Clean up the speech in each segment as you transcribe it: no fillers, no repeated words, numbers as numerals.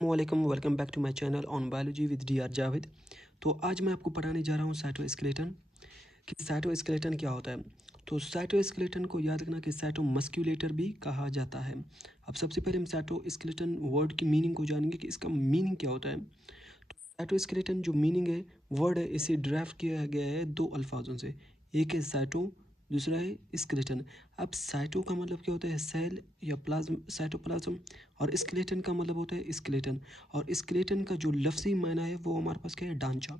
वालेकुम, welcome back to my channel on biology with D R Javed. तो आज मैं आपको पढ़ाने जा रहा हूँ साइटोस्केलेटन कि साइटोस्केलेटन क्या होता है। तो साइटोस्केलेटन को याद रखना कि साइटोमस्क्यूलेटर भी कहा जाता है। अब सबसे पहले हम साइटोस्केलेटन वर्ड की मीनिंग को जानेंगे कि इसका मीनिंग क्या होता है। तो साइटोस्केलेटन जो मीनिंग है वर्ड है, इसे ड्राफ्ट किया गया है दो अल्फाजों से। एक है साइटो, दूसरा है स्केलेटन। अब साइटो का मतलब क्या होता है, सेल या प्लाज्म, साइटोप्लाज्म। और स्केलेटन का मतलब होता है स्केलेटन। और स्केलेटन का जो लफ्ज़ी मायना है वो हमारे पास क्या है, ढांचा।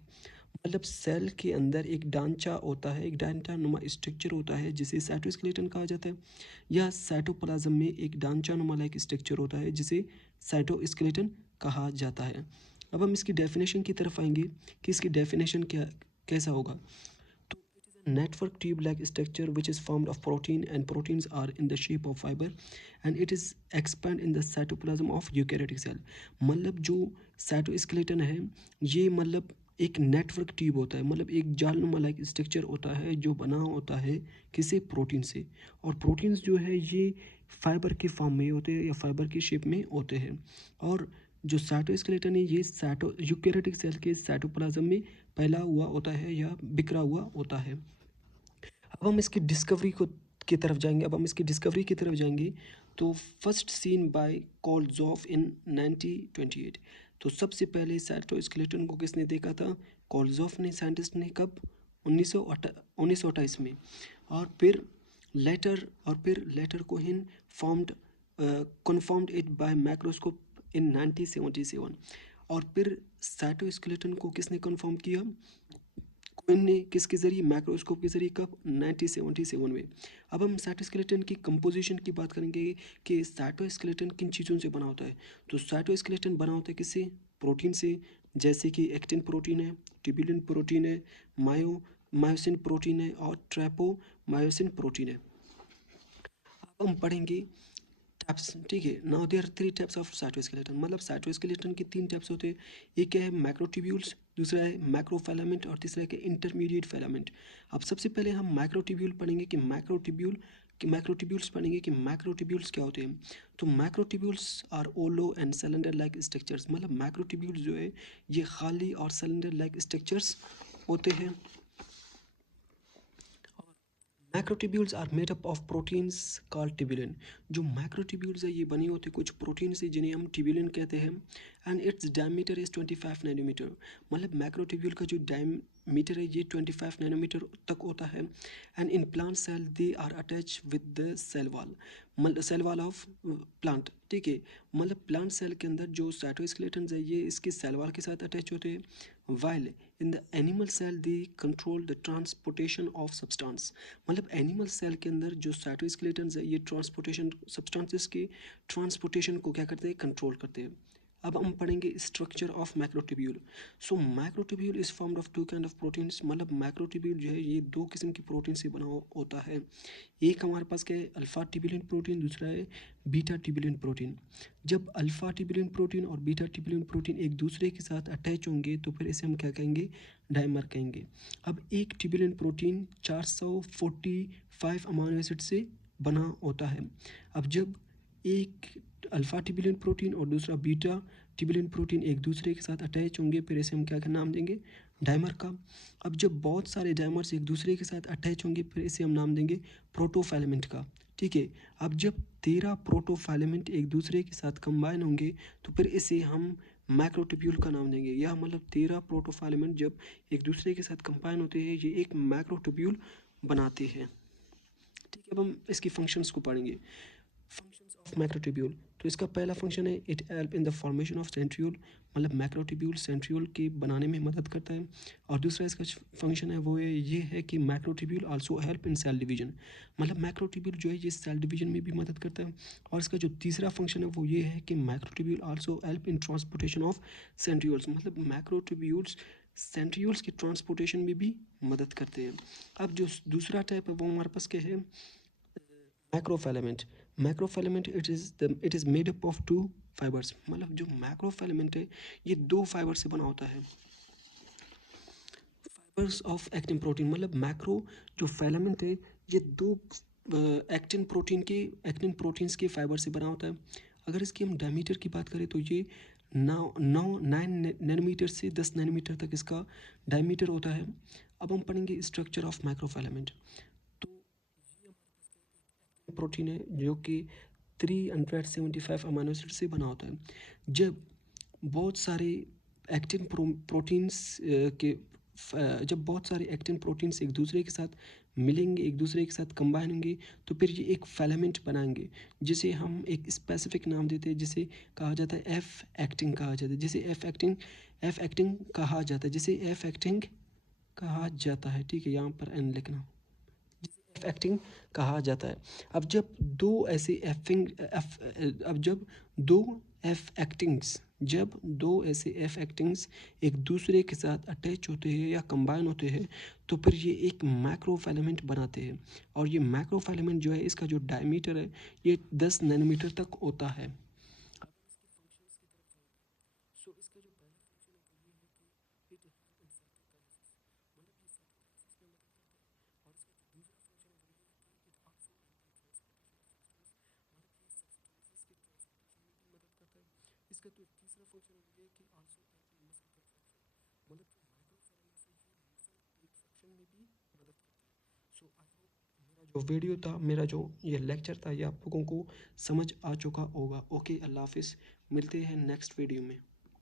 मतलब सेल के अंदर एक ढांचा होता है, एक ढांचा नुमा स्ट्रक्चर होता है जिसे साइटोस्केलेटन कहा जाता है। या साइटोप्लाज्म में एक ढांचा नुमा लाइक स्ट्रक्चर होता है जिसे साइटोस्केलेटन कहा जाता है। अब हम इसकी डेफिनेशन की तरफ आएंगे कि इसकी डेफिनेशन क्या कैसा होगा। तो it is a network tube-like structure which is formed of protein and proteins are in the shape of fiber and it is expand in the cytoplasm of eukaryotic cell। मतलब जो साइटोस्केलेटन है ये मतलब एक नेटवर्क ट्यूब होता है, मतलब एक जालनुमा लाइक स्ट्रक्चर होता है जो बना होता है किसी प्रोटीन से। और प्रोटीन्स जो है ये फाइबर के फॉर्म में होते हैं या फाइबर की शेप में होते हैं। और जो साइटोस्केलेटन है ये साइटो यूकेरियोटिक सेल के साइटोप्लाज्म में फैला हुआ होता है या बिखरा हुआ होता है। अब हम इसकी डिस्कवरी को की तरफ जाएंगे अब हम इसकी डिस्कवरी की तरफ जाएंगे। तो फर्स्ट सीन बाय कोल्जॉफ इन 1928। तो सबसे पहले साइटोस्केलेटन को किसने देखा था, कोल्जॉफ ने, साइंटिस्ट ने। कब, 1928 में। और फिर लेटर को हिन formed confirmed it by microscope इन 1977। और फिर साइटोस्केलेटन को किसने कन्फर्म किया, क्विन ने, किसके जरिए, माइक्रोस्कोप के जरिए। कब, 1977 में। अब हम साइटोस्केलेटन की कंपोजिशन की बात करेंगे कि साइटोस्केलेटन किन चीज़ों से बना होता है। तो साइटोस्केलेटन बना होता है किससे, प्रोटीन से। जैसे कि एक्टिन प्रोटीन है, ट्यूबुलिन प्रोटीन है, मायोसिन प्रोटीन है और ट्रैपोमायोसिन प्रोटीन है। अब हम पढ़ेंगे टाइप्स, ठीक है। Now there are three types of cytoskeleton. मतलब साइटोस्केलेटन के तीन टाइप्स होते हैं। एक है मैक्रोट्यूब्यूल्स, दूसरा है मैक्रोफिलामेंट और तीसरा है कि इंटरमीडिएट फिलामेंट। अब सबसे पहले हम माइक्रोट्यूब्यूल पढ़ेंगे कि मैक्रोट्यूब्यूल्स पढ़ेंगे कि मैक्रोट्यूब्यूल्स क्या होते हैं। तो मैक्रोट्यूब्यूल्स आर ओलो एंड सिलेंडर लाइक स्ट्रक्चर्स। मतलब मैक्रोट्यूब्यूल्स जो है ये खाली और सिलेंडर लाइक स्ट्रक्चर्स होते हैं। Macrotubules are made up of proteins called tubulin. जो मैक्रोट्यूब्यूल्स है ये बनी होती कुछ प्रोटीन से जिन्हें हम ट्यूबुलिन कहते हैं। And its diameter is 25 nanometer. मतलब मैक्रोट्यूब्यूल का जो डायमीटर है ये 25 नैनोमीटर तक होता है। And in plant cell they are attach with the cell wall, मतलब सेल वॉल ऑफ प्लांट, ठीक है। मतलब प्लांट सेल के अंदर जो साइटोस्केलेटन है ये इसके सेल वॉल के साथ अटैच होते हैं। While in the animal cell they control the transportation of substance. मतलब एनिमल सेल के अंदर जो साइटोस्केलेटन है ये ट्रांसपोर्टेशन सब्सटेंसेस के ट्रांसपोर्टेशन को क्या करते हैं, कंट्रोल करते हैं। अब हम पढ़ेंगे structure of microtubule. So microtubule is formed of two kind of proteins. मतलब मैक्रोट्यूब्यूल जो है ये दो किस्म की प्रोटीन से बना होता है। एक हमारे पास क्या है, अल्फा ट्यूबुलिन प्रोटीन, दूसरा है बीटा ट्यूबुलिन प्रोटीन। जब अल्फा ट्यूबुलिन प्रोटीन और बीटा ट्यूबुलिन प्रोटीन एक दूसरे के साथ अटैच होंगे तो फिर इसे हम क्या कहेंगे, डाइमर कहेंगे। अब एक ट्यूबुलिन प्रोटीन 445 अमीनो एसिड से बना होता है। अब जब एक अल्फा ट्यूबुलिन प्रोटीन और दूसरा बीटा ट्यूबुलिन प्रोटीन एक दूसरे के साथ अटैच होंगे फिर इसे हम क्या नाम देंगे, डाइमर का। अब जब बहुत सारे डाइमर्स एक दूसरे के साथ अटैच होंगे फिर इसे हम नाम देंगे प्रोटोफिलामेंट का, ठीक है। अब जब 13 प्रोटोफिलामेंट एक दूसरे के साथ कंबाइन होंगे तो फिर इसे हम मैक्रोट्यूब्यूल का नाम देंगे। या मतलब 13 प्रोटोफिलामेंट जब एक दूसरे के साथ कंबाइन होते हैं ये एक मैक्रोट्यूब्यूल बनाते हैं, ठीक है। अब हम इसकी फंक्शंस को पढ़ेंगे। Functions of microtubule. तो इसका पहला फंक्शन है it help in the formation of centriole. मतलब मैक्रोट्यूब्यूल सेंट्रियोल के बनाने में मदद करता है। और दूसरा इसका फंक्शन है वो ये है कि microtubule also help in cell division. मतलब मैक्रोट्यूब्यूल जो है ये सेल डिवीजन में भी मदद करता है। और इसका जो तीसरा फंक्शन है वो ये है कि microtubule also help in transportation of centrioles. मतलब मैक्रोट्यूब्यूल्स सेंट्रियोल्स की ट्रांसपोर्टेशन में भी मदद करते हैं। अब जो दूसरा टाइप है वो हमारे पास क्या है, macrofilament. Macrofilament it is made up of two fibres. मतलब जो मैक्रोफिलामेंट है ये दो फाइबर से बना होता है। Fibres of actin protein. मतलब मैक्रो जो फिलामेंट है ये दो एक्टिन प्रोटीन्स के फाइबर से बना होता है। अगर इसकी हम डायमीटर की बात करें तो ये 9 नैनोमीटर से 10 नैनोमीटर तक इसका डायमीटर होता है। अब हम पढ़ेंगे स्ट्रक्चर ऑफ माइक्रोफिलामेंट। तो प्रोटीन है जो कि 375 अमीनो एसिड से बना होता है। जब बहुत सारे एक्टिन प्रोटीन्स जब बहुत सारे एक्टिन प्रोटीन्स एक दूसरे के साथ मिलेंगे, एक दूसरे के साथ कंबाइन होंगे, तो फिर ये एक फिलामेंट बनाएंगे, जिसे हम एक स्पेसिफिक नाम देते हैं, जिसे कहा जाता है एफ एक्टिंग कहा जाता है, जिसे एफ एक्टिंग कहा जाता है, जिसे एफ एक्टिंग कहा जाता है। ठीक है, यहाँ पर एन लिखना, एफ एक्टिंग कहा जाता है। अब जब दो ऐसे एफ एक्टिंग्स एक दूसरे के साथ अटैच होते हैं या कंबाइन होते हैं, तो फिर ये एक माइक्रोफिलामेंट बनाते हैं। और ये माइक्रोफिलामेंट जो है, इसका जो डायमीटर है ये 10 नैनोमीटर तक होता है। सो इसका जो पहला फंक्शन होता है ये है कि इट हेल्प इन साइटोकाइनेसिस, मतलब ये साइटोकाइनेसिस में मदद करता है। और इसका जो दूसरा फंक्शन है वो ये है कि it also help in transportation of substance, मतलब ये सब्सटेंसेस के ट्रांसपोर्टेशन में भी मदद करता है। इसका जो तीसरा फंक्शन है वो ये है कि आल्सो हेल्प इन मसल कंट्रैक्शन, मतलब जो माइक्रोफिलामेंट्स है ये मसल कंट्रैक्शन में भी मदद करता है। सो आई होप मेरा जो वीडियो था, मेरा जो ये लेक्चर था, ये आप लोगों को समझ आ चुका होगा। ओके, अल्लाह हाफिज़, मिलते हैं नेक्स्ट वीडियो में।